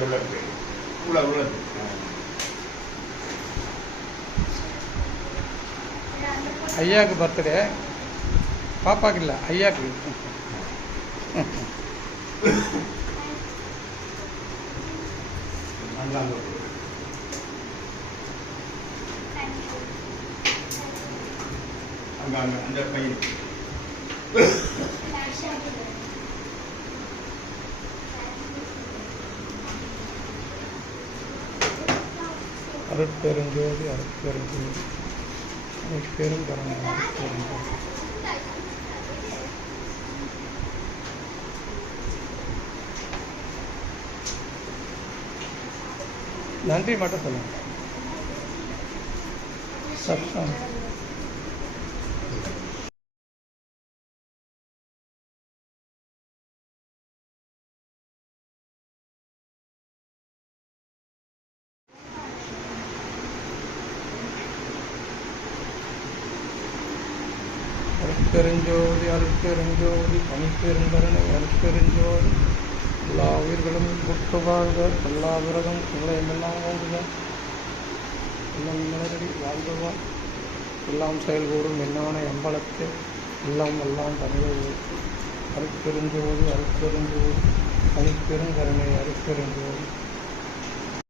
உள்ளது உள்ள உள்ளது ஐயாவுக்கு பர்த்டே பாப்பாக்கு இல்லை ஐயாக்கு அங்க அந்த பையன். அருட்பெருஞ்சோதி அருட்பெருஞ்சோதி. பெரும் கருணை அருட்பெருஞ்சோதி. நன்றி மட்டும் சொல்லுங்க. சப்ஷா அருட்பெருஞ்சோதி அருட்பெருஞ்சோதி பனிப்பெருங்கருணை அருட்பெருஞ்சோதி எல்லா உயிர்களும் புட்டு வாழ்க எல்லா விரதம் எல்லாம் வாழ்க எல்லாம் மலரடி வாழ்ந்துவான் எல்லாம் செயல்கூடும் என்னான எம்பலத்தை எல்லாம் எல்லாம் தமிழ் அருட்பெருஞ்சோதி அருட்பெருஞ்சோதி பனிப்பெருங்கருணை அருட்பெருஞ்சோதி